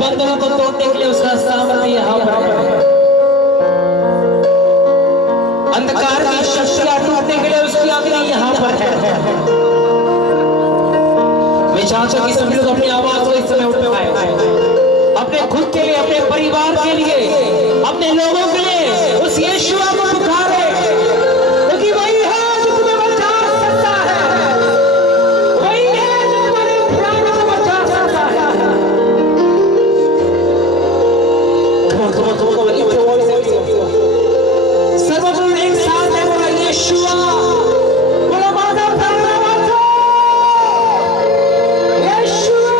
बंधनों को तोड़ने के लिए उसका सामर्थ्य यहाँ पर है। अंधकार की शक्तियां टूटने के लिए उसकी अग्नि यहाँ पर है। मैं चाहता हूं कि सभी लोग अपनी आवाज को इस समय उठाएं, अपने खुद के लिए, अपने परिवार के लिए, अपने लोगों के लिए उस यीशु को पुकारे, क्योंकि वही है जो तुम्हें बचा सकता है, वही है जो तुम्हारे प्राणों को बचा सकता है। सर्वप्रथम एक साथ है बोला यीशुआ, बोला माता धन्यवाद यीशुआ।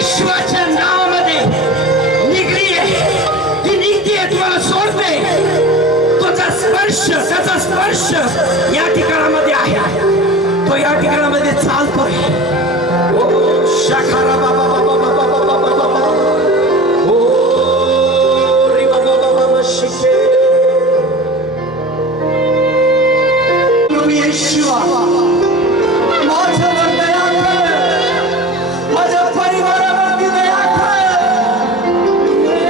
येशूच्या नावामध्ये निघली आहे, ती निघतीये, तुम्हाला सोडते. त्याचा स्पर्श या ठिकाणामध्ये आहे, तो या ठिकाणामध्ये चालतोय. ओ शाखारा बाबा बाबा बाबा बाबा बाबा बाबा. ओ रे बाबा बाबा बाबा शिके. येशूवा माझ्यावर दया कर, माझ्या परिवारावरती दया कर.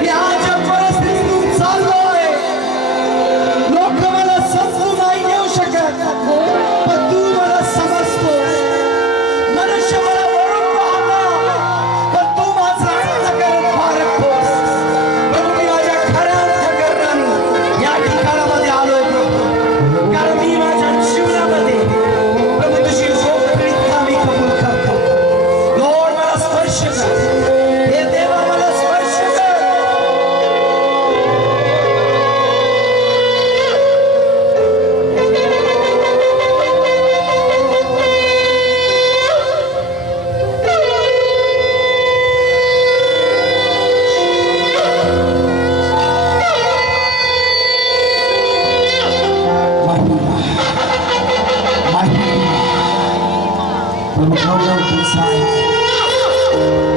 मी आज या परिस्थितीतून चाललोय. लोक मला समजून नाही घेऊ शकत, पण तू मला समजतो. मनुष्य मला वरून पाहतो, पण तू माझा अंतःकरण पारखतोस. प्रभू, मी माझ्या खऱ्या अंतःकरणाने या ठिकाणामध्ये आलोय प्रभू, कारण मी माझ्या जीवनामध्ये प्रभू तुझी गोपनीयता मी कबूल करतो. लॉर्ड, मला स्पर्श कर. हे देवा, मला स्पर्श कर.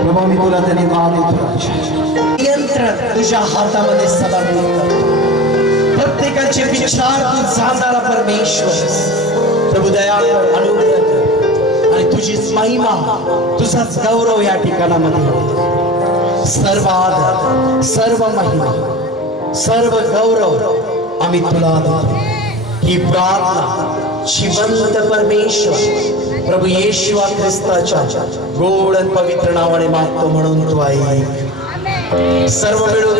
प्रभू, मी तुला त्याने नियंत्रण तुझ्या हातामध्ये समर्पित करतो. प्रत्येकाचे विचार तू जाणणारा परमेश्वर. प्रभू, दया कर, अनुग्रह कर, आणि तुझीच महिमा, तुझाच गौरव या ठिकाणामध्ये होतो. सर्व आदर, सर्व महिमा, सर्व गौरव आम्ही तुला देतो. ही प्रार्थना जिवंत परमेश्वर प्रभू येशू ख्रिस्ताच्या गोड पवित्र नावाने मागतो, म्हणून तू ऐक. सर्व मिळून